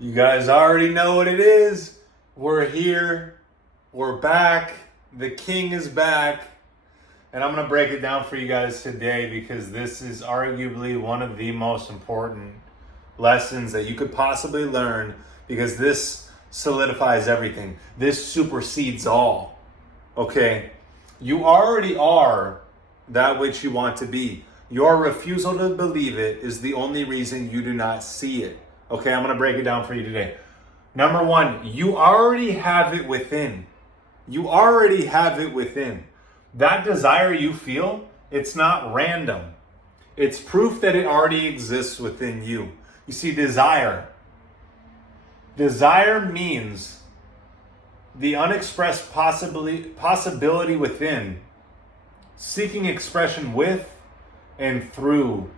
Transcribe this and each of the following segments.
You guys already know what it is. We're here. We're back. The king is back. And I'm going to break it down for you guys today because this is arguably one of the most important lessons that you could possibly learn, because this solidifies everything. This supersedes all. Okay? You already are that which you want to be. Your refusal to believe it is the only reason you do not see it. Okay, I'm going to break it down for you today. Number one, you already have it within. You already have it within. That desire you feel, it's not random. It's proof that it already exists within you. You see, desire means the unexpressed possibility within, seeking expression with and through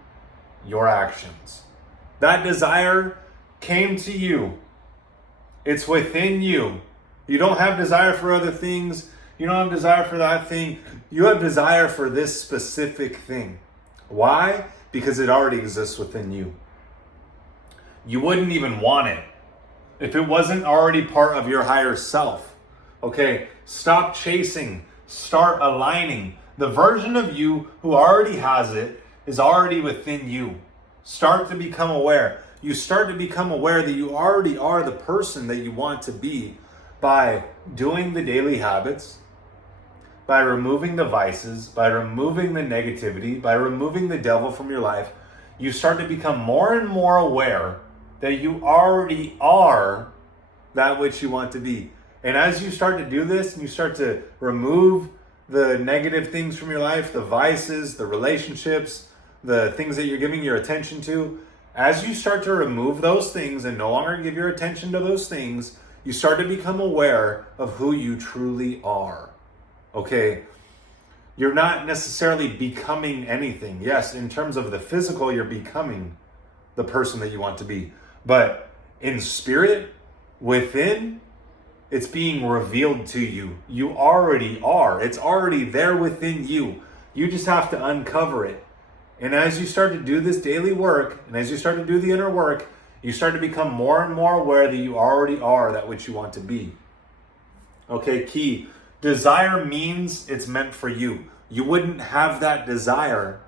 your actions. That desire came to you. It's within you. You don't have desire for other things. You don't have desire for that thing. You have desire for this specific thing. Why? Because it already exists within you. You wouldn't even want it if it wasn't already part of your higher self. Okay, stop chasing. Start aligning. The version of you who already has it is already within you. Start to become aware. You start to become aware that you already are the person that you want to be by doing the daily habits, by removing the vices, by removing the negativity, by removing the devil from your life. You start to become more and more aware that you already are that which you want to be. And as you start to do this and you start to remove the negative things from your life, the vices, the relationships, the things that you're giving your attention to, as you start to remove those things and no longer give your attention to those things, you start to become aware of who you truly are. Okay? You're not necessarily becoming anything. Yes, in terms of the physical, you're becoming the person that you want to be. But in spirit, within, it's being revealed to you. You already are. It's already there within you. You just have to uncover it. And as you start to do this daily work, and as you start to do the inner work, you start to become more and more aware that you already are that which you want to be. Okay, key. Desire means it's meant for you. You wouldn't have that desire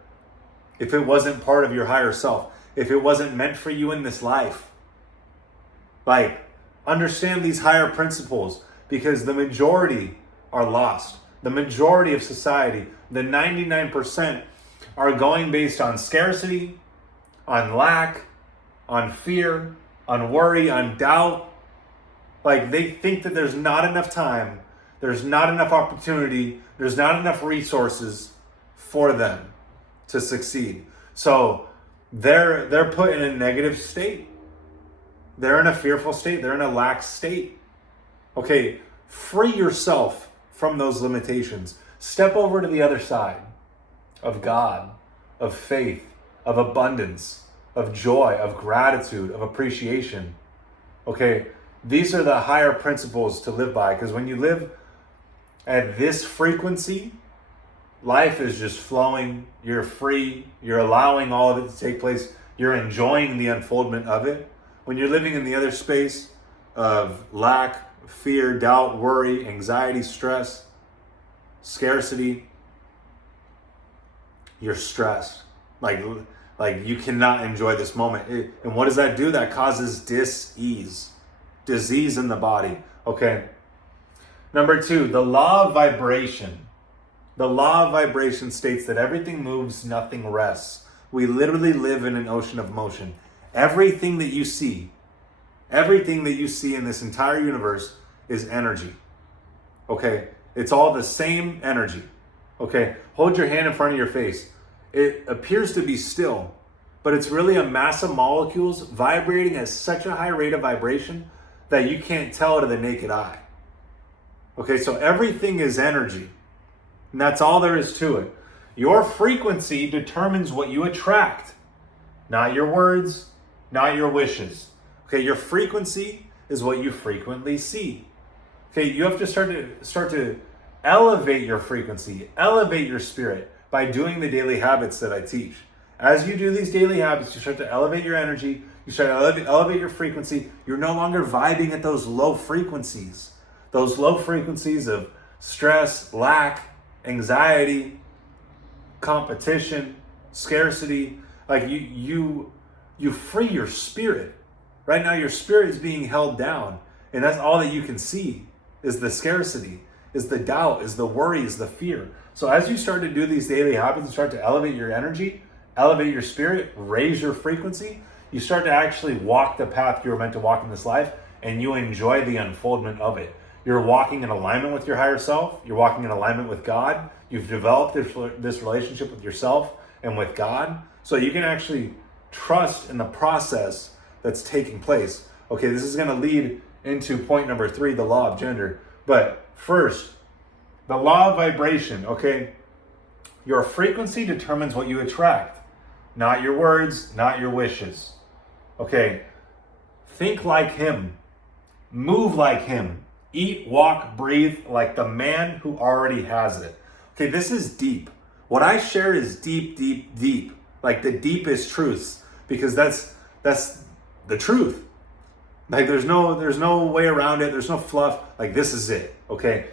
if it wasn't part of your higher self, if it wasn't meant for you in this life. Like, understand these higher principles, because the majority are lost. The majority of society, the 99%, are going based on scarcity, on lack, on fear, on worry, on doubt. Like, they think that there's not enough time, there's not enough opportunity, there's not enough resources for them to succeed. So they're put in a negative state. They're in a fearful state. They're in a lax state. Okay, free yourself from those limitations. Step over to the other side of God, of faith, of abundance, of joy, of gratitude, of appreciation. Okay, these are the higher principles to live by, because when you live at this frequency, life is just flowing. You're free. You're allowing all of it to take place. You're enjoying the unfoldment of it. When you're living in the other space of lack, fear, doubt, worry, anxiety, stress, scarcity, you're stressed. Like you cannot enjoy this moment. And what does that do? That causes dis-ease, disease in the body. Okay. Number two, the law of vibration. The law of vibration states that everything moves, nothing rests. We literally live in an ocean of motion. Everything that you see in this entire universe is energy. Okay? It's all the same energy. Okay? Hold your hand in front of your face. It appears to be still, but it's really a mass of molecules vibrating at such a high rate of vibration that you can't tell to the naked eye. Okay, so everything is energy, and that's all there is to it. Your frequency determines what you attract, not your words, not your wishes. Okay, your frequency is what you frequently see. Okay, you have to start to elevate your frequency, elevate your spirit by doing the daily habits that I teach. As you do these daily habits, you start to elevate your energy, You start to elevate your frequency. You're no longer vibing at those low frequencies. Those low frequencies of stress, lack, anxiety, competition, scarcity. Like you free your spirit. Right now your spirit is being held down. And that's all that you can see is the scarcity, is the doubt, is the worry, is the fear. So as you start to do these daily habits and start to elevate your energy, elevate your spirit, raise your frequency, you start to actually walk the path you were meant to walk in this life, and you enjoy the unfoldment of it. You're walking in alignment with your higher self. You're walking in alignment with God. You've developed this relationship with yourself and with God, so you can actually trust in the process that's taking place. Okay, this is going to lead into point number 3, the law of gender. But first, the law of vibration, okay? Your frequency determines what you attract, not your words, not your wishes. Okay, think like him, move like him, eat, walk, breathe like the man who already has it. Okay, this is deep. What I share is deep, deep, deep. Like the deepest truths, because that's the truth. Like there's no way around it. There's no fluff. Like this is it. Okay.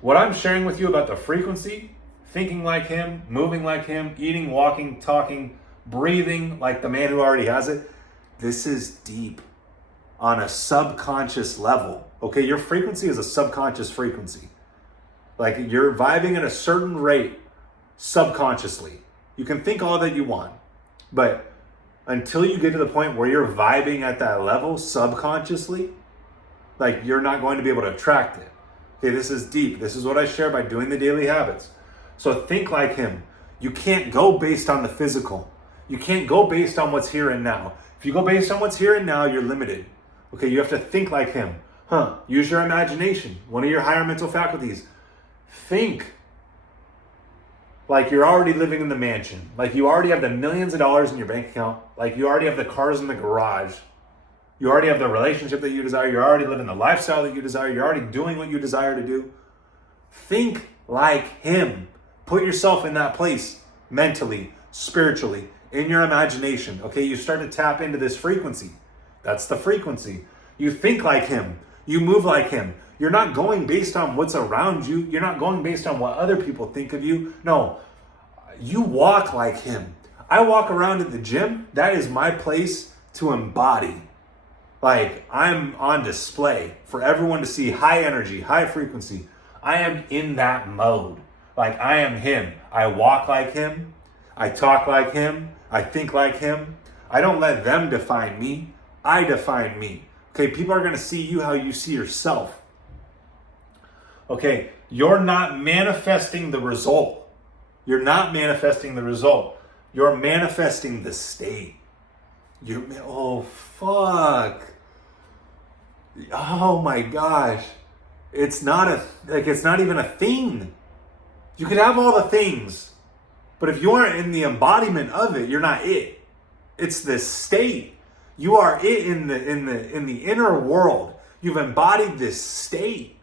What I'm sharing with you about the frequency, thinking like him, moving like him, eating, walking, talking, breathing like the man who already has it. This is deep on a subconscious level. Okay. Your frequency is a subconscious frequency. Like you're vibing at a certain rate subconsciously. You can think all that you want, but until you get to the point where you're vibing at that level subconsciously, like you're not going to be able to attract it. Okay, this is deep. This is what I share by doing the daily habits. So think like him. You can't go based on the physical. You can't go based on what's here and now. If you go based on what's here and now, you're limited. Okay, you have to think like him. Use your imagination, one of your higher mental faculties. Think like you're already living in the mansion, like you already have the millions of dollars in your bank account, like you already have the cars in the garage, you already have the relationship that you desire, you're already living the lifestyle that you desire, you're already doing what you desire to do. Think like him. Put yourself in that place mentally, spiritually, in your imagination. Okay, you start to tap into this frequency. That's the frequency. You think like him. You move like him. You're not going based on what's around you. You're not going based on what other people think of you. No, you walk like him. I walk around at the gym. That is my place to embody. Like I'm on display for everyone to see. High energy, high frequency. I am in that mode. Like I am him. I walk like him. I talk like him. I think like him. I don't let them define me. I define me. Okay, people are going to see you how you see yourself. Okay, you're not manifesting the result. You're not manifesting the result. You're manifesting the state. Oh, fuck. Oh my gosh. It's not even a thing. You could have all the things, but if you aren't in the embodiment of it, you're not it. It's the state. You are it in the inner world. You've embodied this state.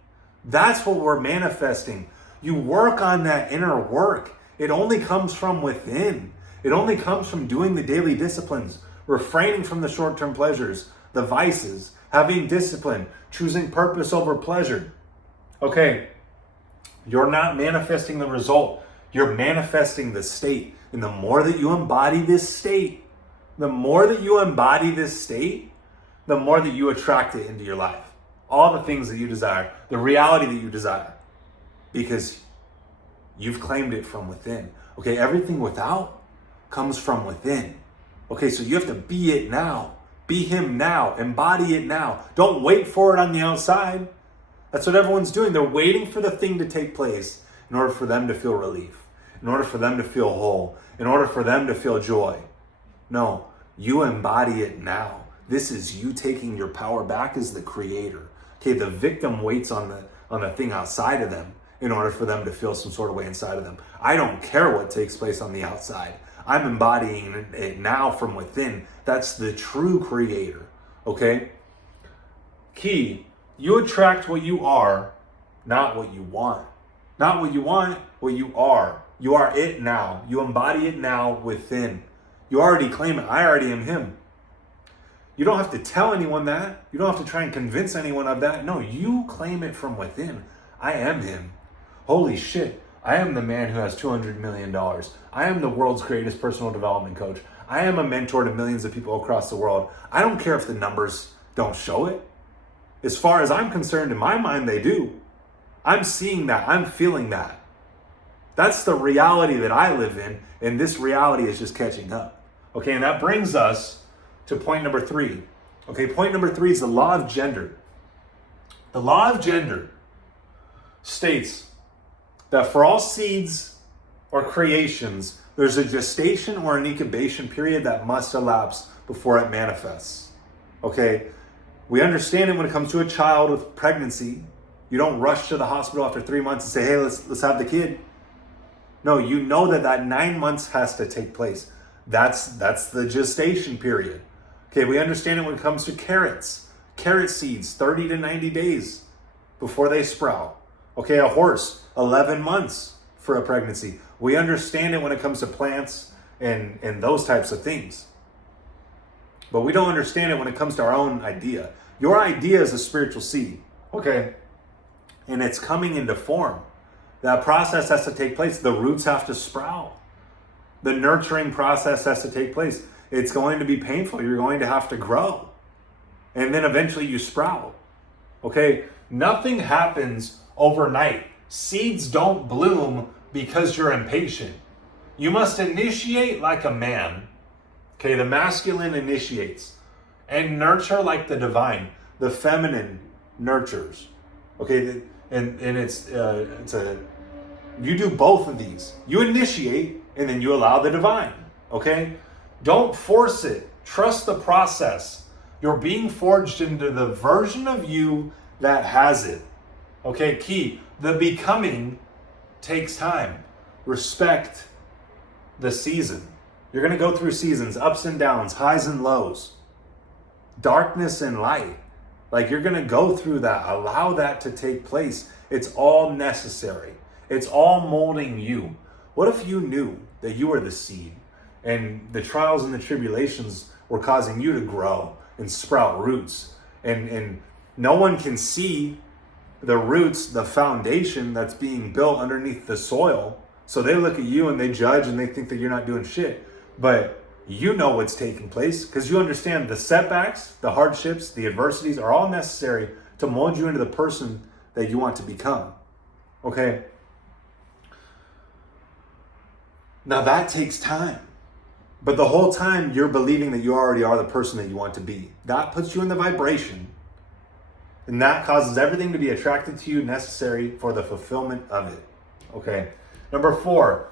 That's what we're manifesting. You work on that inner work. It only comes from within. It only comes from doing the daily disciplines, refraining from the short-term pleasures, the vices, having discipline, choosing purpose over pleasure. Okay, you're not manifesting the result. You're manifesting the state. And the more that you embody this state, the more that you attract it into your life. All the things that you desire, the reality that you desire, because you've claimed it from within. Okay, everything without comes from within. Okay, so you have to be it now. Be him now. Embody it now. Don't wait for it on the outside. That's what everyone's doing. They're waiting for the thing to take place in order for them to feel relief, in order for them to feel whole, in order for them to feel joy. No, you embody it now. This is you taking your power back as the creator. Okay, the victim waits on the thing outside of them in order for them to feel some sort of way inside of them. I don't care what takes place on the outside. I'm embodying it now from within. That's the true creator. Okay? Key, you attract what you are, not what you want. Not what you want, what you are. You are it now. You embody it now within. You already claim it. I already am him. You don't have to tell anyone that. You don't have to try and convince anyone of that. No, you claim it from within. I am him. Holy shit. I am the man who has $200 million. I am the world's greatest personal development coach. I am a mentor to millions of people across the world. I don't care if the numbers don't show it. As far as I'm concerned, in my mind, they do. I'm seeing that. I'm feeling that. That's the reality that I live in, and this reality is just catching up. Okay, and that brings us to point number 3. Okay, point number 3 is the law of gender. The law of gender states that for all seeds or creations, there's a gestation or an incubation period that must elapse before it manifests. Okay, we understand it when it comes to a child with pregnancy. You don't rush to the hospital after 3 months and say, hey, let's have the kid. No, you know that 9 months has to take place. That's the gestation period. Okay, we understand it when it comes to carrots. Carrot seeds, 30 to 90 days before they sprout. Okay, a horse, 11 months for a pregnancy. We understand it when it comes to plants and those types of things. But we don't understand it when it comes to our own idea. Your idea is a spiritual seed, okay? And it's coming into form. That process has to take place. The roots have to sprout. The nurturing process has to take place. It's going to be painful. You're going to have to grow. And then eventually you sprout. Okay? Nothing happens overnight. Seeds don't bloom because you're impatient. You must initiate like a man. Okay, the masculine initiates. And nurture like the divine. The feminine nurtures. Okay, and it's you do both of these. You initiate and then you allow the divine. Okay? Don't force it. Trust the process. You're being forged into the version of you that has it. Okay, key. The becoming takes time. Respect the season. You're going to go through seasons, ups and downs, highs and lows, darkness and light. Like, you're going to go through that. Allow that to take place. It's all necessary. It's all molding you. What if you knew that you were the seed and the trials and the tribulations were causing you to grow and sprout roots, and no one can see the roots, the foundation that's being built underneath the soil. So they look at you and they judge and they think that you're not doing shit. But you know what's taking place because you understand the setbacks, the hardships, the adversities are all necessary to mold you into the person that you want to become. Okay? Now that takes time. But the whole time you're believing that you already are the person that you want to be. That puts you in the vibration. And that causes everything to be attracted to you necessary for the fulfillment of it. Okay? Number 4,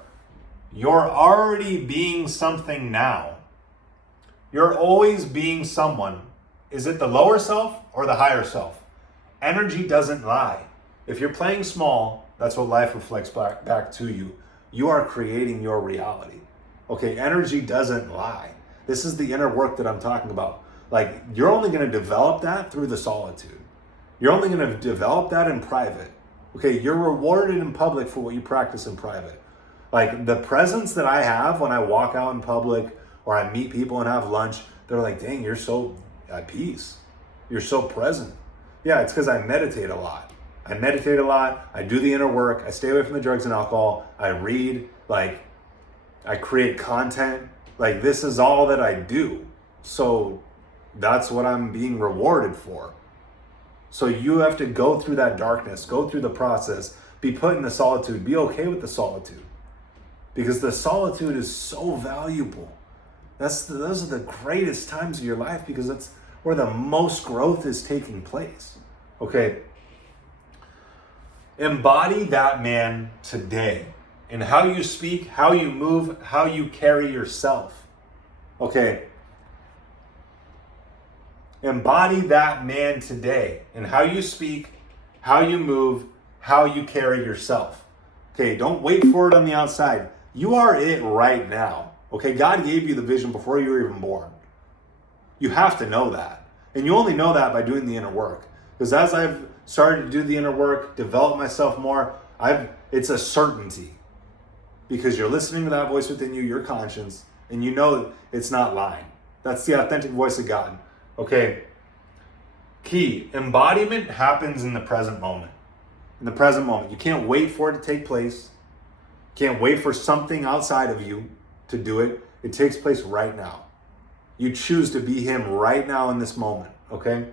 you're already being something now. You're always being someone. Is it the lower self or the higher self? Energy doesn't lie. If you're playing small, that's what life reflects back to you. You are creating your reality. Okay, energy doesn't lie. This is the inner work that I'm talking about. Like, you're only going to develop that through the solitude. You're only going to develop that in private. Okay, you're rewarded in public for what you practice in private. Like, the presence that I have when I walk out in public or I meet people and have lunch, they're like, dang, you're so at peace. You're so present. Yeah, it's because I meditate a lot. I do the inner work. I stay away from the drugs and alcohol. I read, like, I create content. Like, this is all that I do. So that's what I'm being rewarded for. So you have to go through that darkness, go through the process, be put in the solitude, be okay with the solitude. Because the solitude is so valuable. Those are the greatest times of your life because that's where the most growth is taking place. Okay. Embody that man today in how you speak, how you move, how you carry yourself. Okay. Embody that man today in how you speak, how you move, how you carry yourself. Okay, don't wait for it on the outside. You are it right now. Okay, God gave you the vision before you were even born. You have to know that. And you only know that by doing the inner work. Because as I've started to do the inner work, develop myself more, it's a certainty. Because you're listening to that voice within you, your conscience, and you know it's not lying. That's the authentic voice of God. Okay. Key, embodiment happens in the present moment. In the present moment. You can't wait for it to take place. You can't wait for something outside of you to do it. It takes place right now. You choose to be him right now in this moment, okay?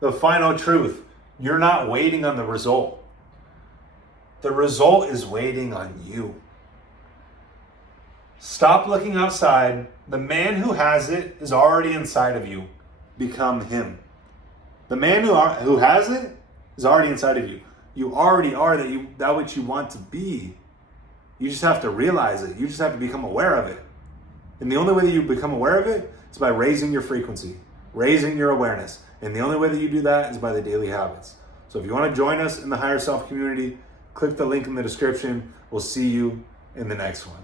The final truth, you're not waiting on the result. The result is waiting on you. Stop looking outside. The man who has it is already inside of you. Become him. The man who has it is already inside of you. You already are that which you want to be. You just have to realize it. You just have to become aware of it. And the only way that you become aware of it is by raising your frequency, raising your awareness. And the only way that you do that is by the daily habits. So if you want to join us in the Higher Self community, click the link in the description. We'll see you in the next one.